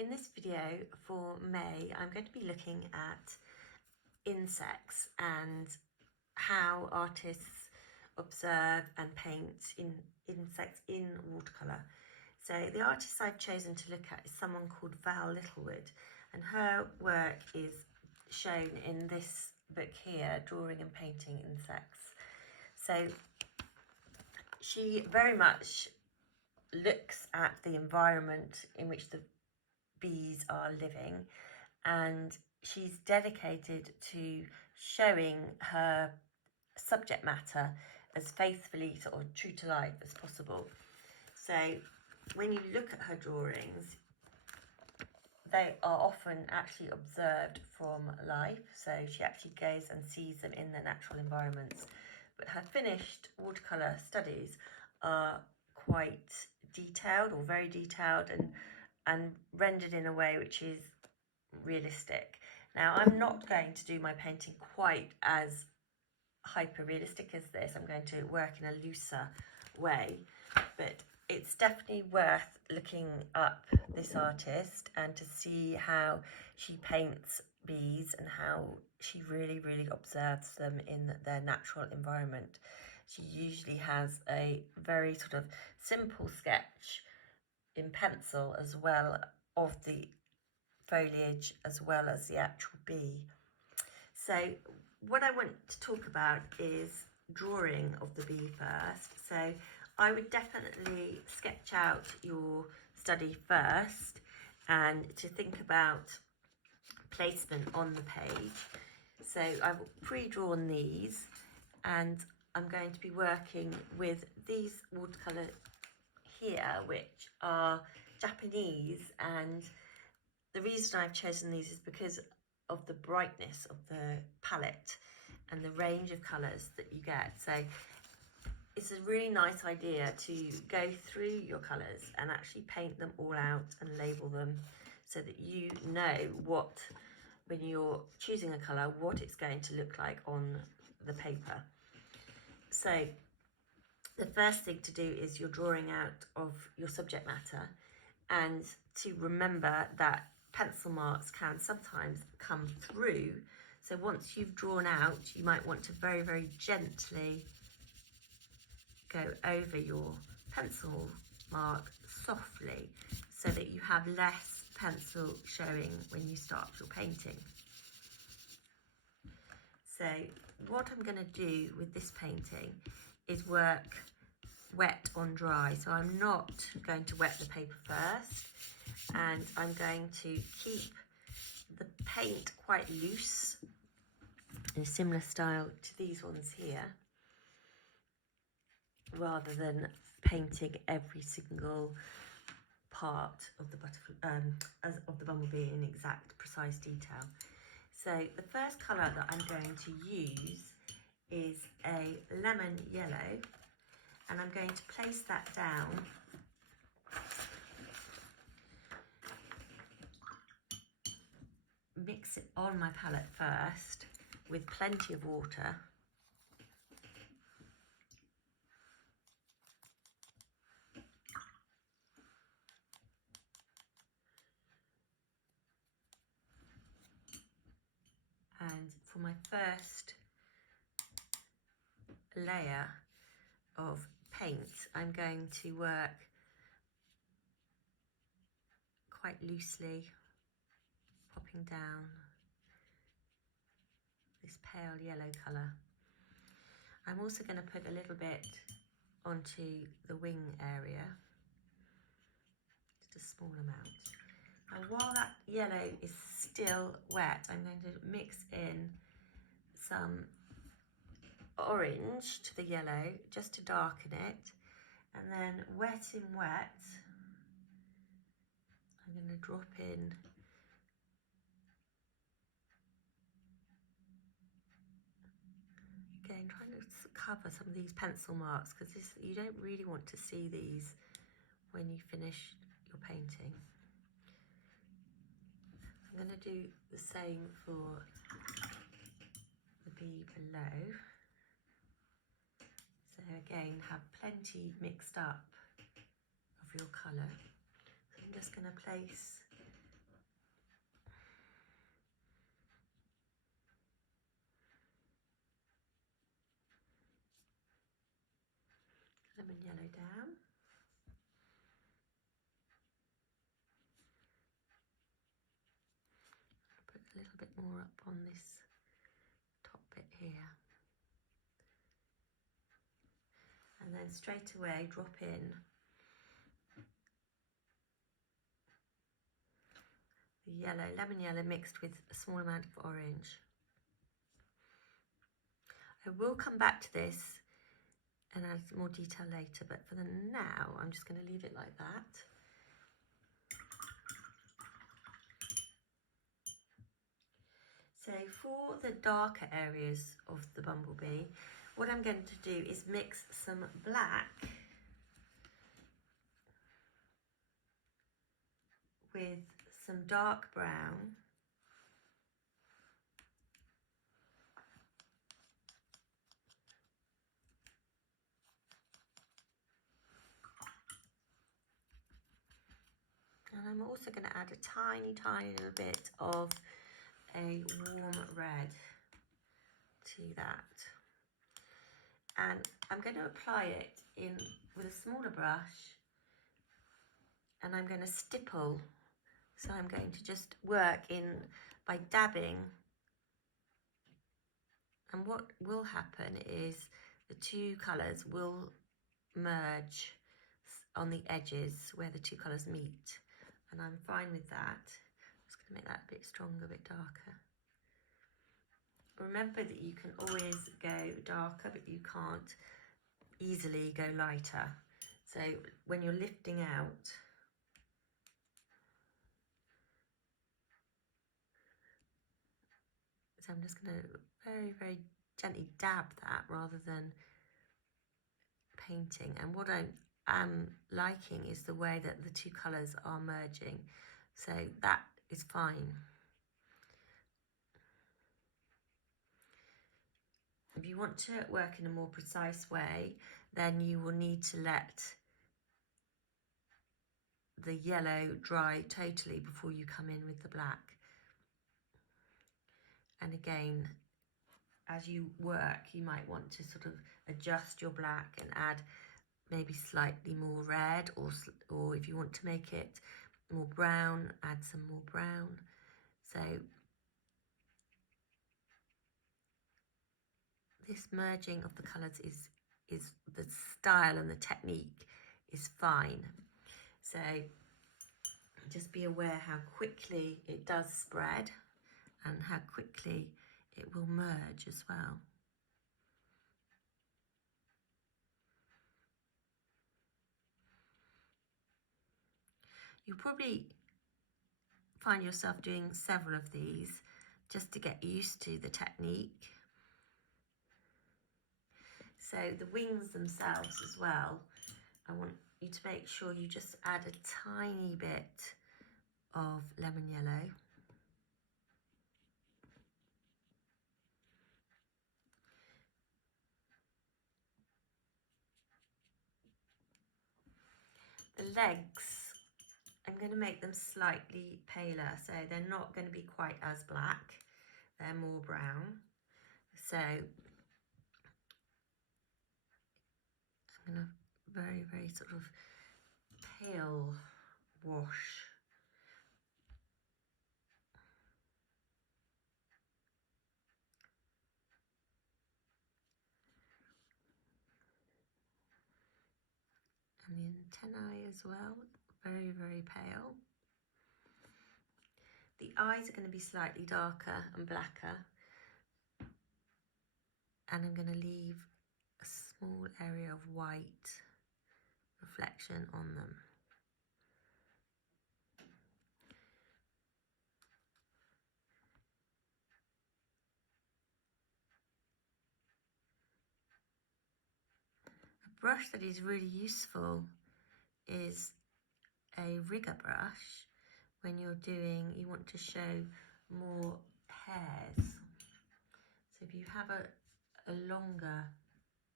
In this video for May, I'm going to be looking at insects and how artists observe and paint insects in watercolour. So the artist I've chosen to look at is someone called Val Littlewood, and her work is shown in this book here, Drawing and Painting Insects. So she very much looks at the environment in which the bees are living, and she's dedicated to showing her subject matter as faithfully sort of true to life as possible. So when you look at her drawings, they are often actually observed from life, so she actually goes and sees them in their natural environments. But her finished watercolour studies are quite detailed, or very detailed, and rendered in a way which is realistic. Now, I'm not going to do my painting quite as hyper realistic as this. I'm going to work in a looser way, but it's definitely worth looking up this artist and to see how she paints bees and how she really observes them in their natural environment. She usually has a very sort of simple sketch in pencil as well of the foliage as well as the actual bee. So what I want to talk about is drawing of the bee first. So I would definitely sketch out your study first and to think about placement on the page. So I've pre-drawn these, and I'm going to be working with these watercolour here, which are Japanese, and the reason I've chosen these is because of the brightness of the palette and the range of colours that you get. So it's a really nice idea to go through your colours and actually paint them all out and label them so that you know what, when you're choosing a colour, what it's going to look like on the paper. So the first thing to do is you're drawing out of your subject matter, and to remember that pencil marks can sometimes come through. So once you've drawn out, you might want to very gently go over your pencil mark softly so that you have less pencil showing when you start your painting. So what I'm going to do with this painting is work wet on dry. So I'm not going to wet the paper first, and I'm going to keep the paint quite loose in a similar style to these ones here, rather than painting every single part of the butterfly, of the bumblebee in exact precise detail. So the first colour that I'm going to use is a lemon yellow, and I'm going to place that down mix it on my palette first with plenty of water. And for my first layer of paint, I'm going to work quite loosely, popping down this pale yellow colour. I'm also going to put a little bit onto the wing area, just a small amount. And while that yellow is still wet, I'm going to mix in some orange to the yellow just to darken it, and then wet in wet, I'm going to drop in again, trying to cover some of these pencil marks, because you don't really want to see these when you finish your painting. I'm going to do the same for the bee below. So again, have plenty mixed up of your colour. So I'm just going to place yellow down. Put a little bit more up on this top bit here. And then straight away drop in the yellow, lemon yellow mixed with a small amount of orange. I will come back to this and add more detail later, but for the now, I'm just going to leave it like that. So for the darker areas of the bumblebee, what I'm going to do is mix some black with some dark brown and I'm also going to add a tiny little bit of a warm red to that, and I'm going to apply it in with a smaller brush, and I'm going to stipple. So I'm going to just work in by dabbing, and what will happen is the two colours will merge on the edges where the two colours meet, and I'm fine with that. I'm just going to make that a bit stronger, a bit darker. Remember that you can always go darker, but you can't easily go lighter. So when you're lifting out, so I'm just going to very gently dab that rather than painting. And what I am liking is the way that the two colours are merging. So that is fine. If you want to work in a more precise way, then you will need to let the yellow dry totally before you come in with the black. And again, as you work, you might want to sort of adjust your black and add maybe slightly more red, or if you want to make it more brown, add some more brown. So this merging of the colours is the style, and the technique is fine. So just be aware how quickly it does spread and how quickly it will merge as well. You'll probably find yourself doing several of these just to get used to the technique. So the wings themselves as well, I want you to make sure you just add a tiny bit of lemon yellow. The legs, I'm going to make them slightly paler, so they're not going to be quite as black, they're more brown. So I'm going to very sort of pale wash. And the antennae as well, very pale. The eyes are going to be slightly darker and blacker, and I'm going to leave a small area of white reflection on them. A brush that is really useful is a rigger brush when you want to show more hairs. So if you have a longer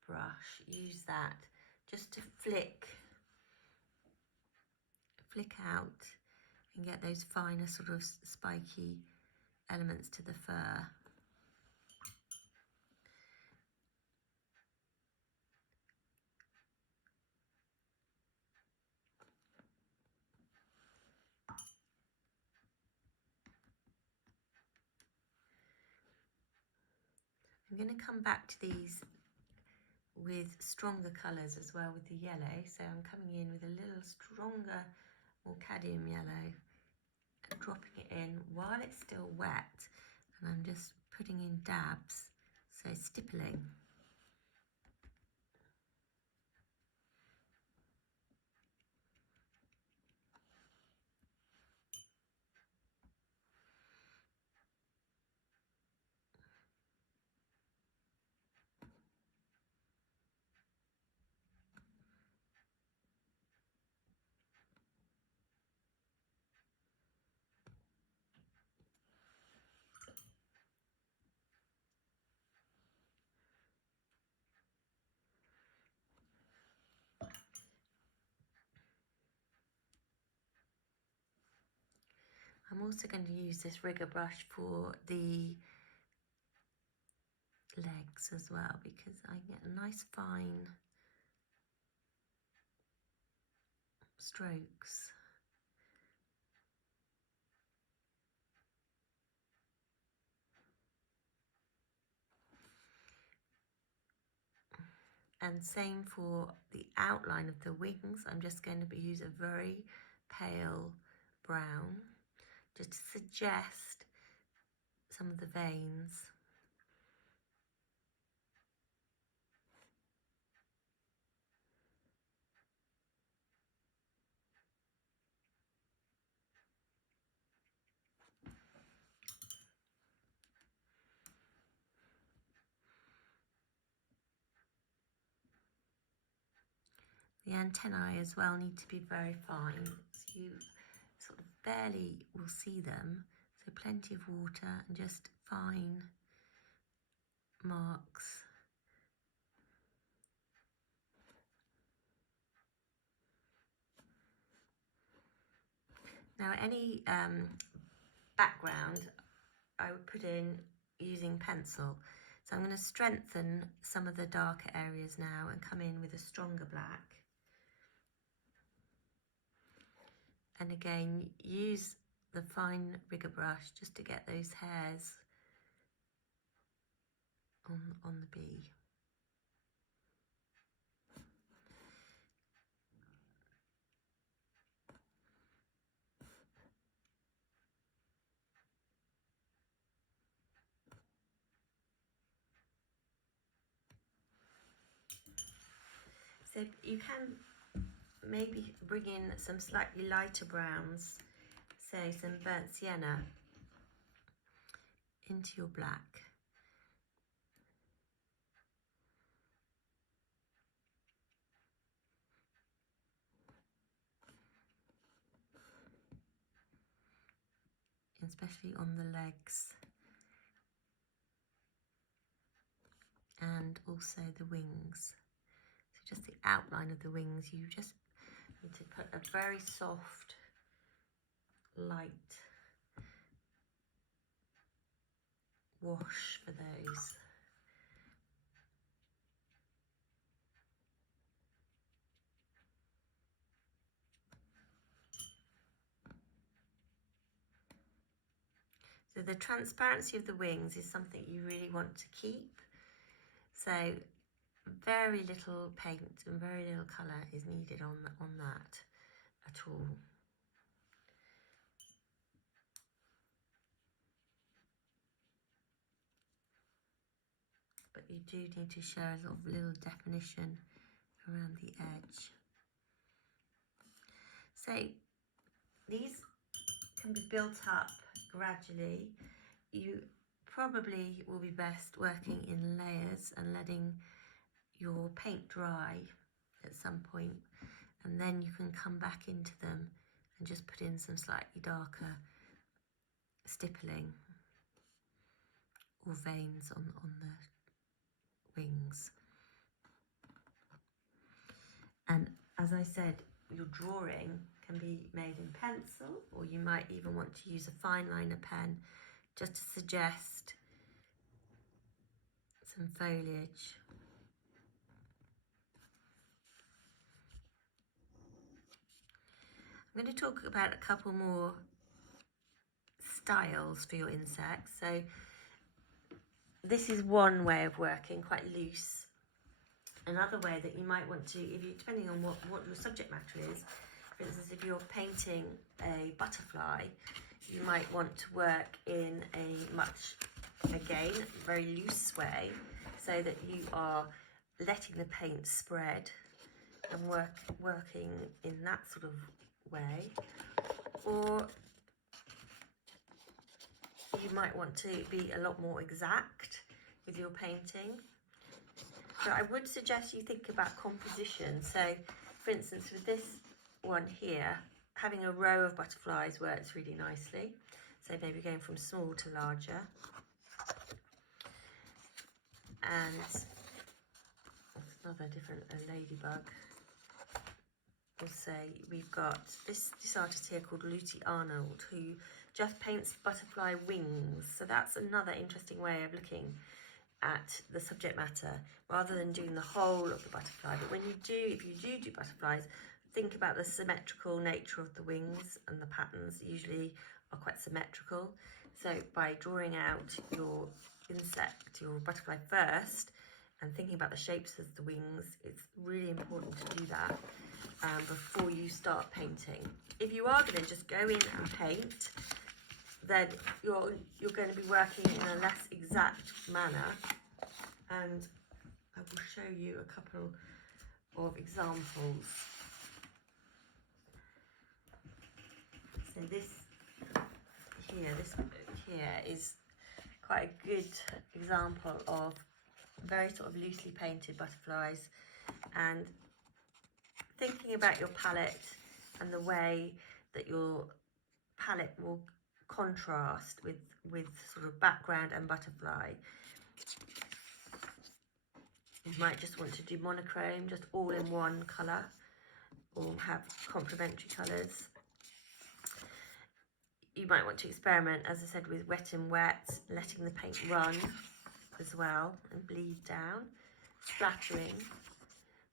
brush, use that just to flick out and get those finer sort of spiky elements to the fur. I'm going to come back to these with stronger colours as well with the yellow. So I'm coming in with a little stronger, more cadmium yellow and dropping it in while it's still wet. And I'm just putting in dabs, so stippling. I'm also going to use this rigger brush for the legs as well, because I get a nice fine strokes. And same for the outline of the wings. I'm just going to use a very pale brown just to suggest some of the veins. The antennae as well need to be very fine, so you sort of barely will see them. So plenty of water and just fine marks. Now any background I would put in using pencil. So I'm going to strengthen some of the darker areas now and come in with a stronger black. And again, use the fine rigger brush just to get those hairs on the bee. So you can maybe bring in some slightly lighter browns, say some burnt sienna, into your black. Especially on the legs and also the wings. So just the outline of the wings, you just need to put a very soft, light wash for those. So the transparency of the wings is something you really want to keep. So very little paint and very little colour is needed on that at all. But you do need to show a little definition around the edge. So these can be built up gradually. You probably will be best working in layers and letting your paint dry at some point, and then you can come back into them and just put in some slightly darker stippling or veins on the wings. And as I said, your drawing can be made in pencil, or you might even want to use a fine liner pen just to suggest some foliage. I'm going to talk about a couple more styles for your insects. So this is one way of working, quite loose. Another way that you might want to, if you, depending on what your subject matter is, for instance, if you're painting a butterfly, you might want to work in a much, again, very loose way, so that you are letting the paint spread and working in that sort of way. Or you might want to be a lot more exact with your painting. So I would suggest you think about composition. So, for instance, with this one here, having a row of butterflies works really nicely. So maybe going from small to larger. And that's another different, a ladybug. We'll say we've got this artist here called Lucy Arnold, who just paints butterfly wings. So that's another interesting way of looking at the subject matter, rather than doing the whole of the butterfly. But when you do, if you do butterflies, think about the symmetrical nature of the wings, and the patterns usually are quite symmetrical. So by drawing out your insect, your butterfly first, and thinking about the shapes of the wings, it's really important to do that before you start painting. If you are going to just go in and paint, then you're going to be working in a less exact manner, and I will show you a couple of examples. So this here is quite a good example of very sort of loosely painted butterflies, and thinking about your palette and the way that your palette will contrast with sort of background and butterfly. You might just want to do monochrome, just all in one colour, or have complementary colours. You might want to experiment, as I said, with wet and wet, letting the paint run as well and bleed down, splattering.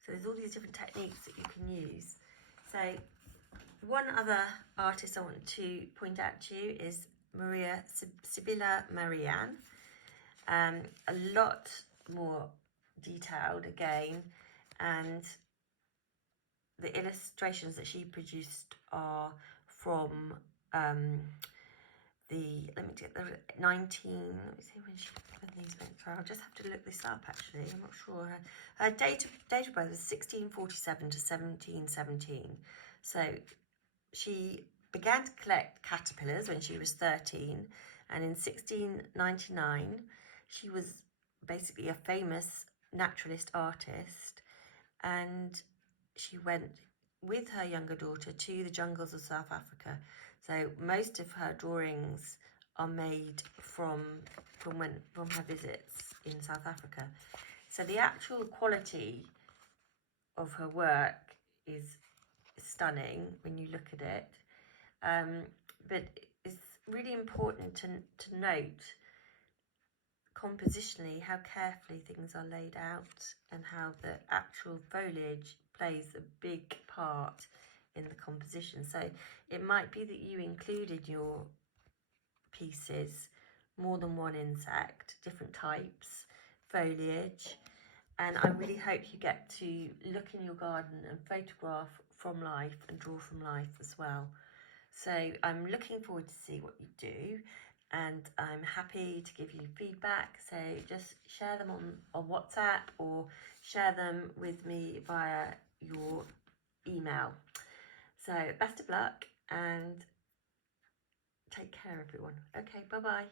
So there's all these different techniques that you can use. So one other artist I want to point out to you is Sibylla Marianne. A lot more detailed again, and the illustrations that she produced are from let me get the 19, let me see when these went through. I'll just have to look this up actually, I'm not sure. Her date of birth was 1647 to 1717. So she began to collect caterpillars when she was 13, and in 1699 she was basically a famous naturalist artist, and she went with her younger daughter to the jungles of South Africa. So most of her drawings are made from her visits in South Africa. So the actual quality of her work is stunning when you look at it, but it's really important to note compositionally how carefully things are laid out, and how the actual foliage plays a big part in the composition. So it might be that you include in your pieces more than one insect, different types, foliage, and I really hope you get to look in your garden and photograph from life and draw from life as well. So I'm looking forward to see what you do, and I'm happy to give you feedback. So just share them on WhatsApp, or share them with me via your email. So best of luck, and take care everyone. Okay, bye bye.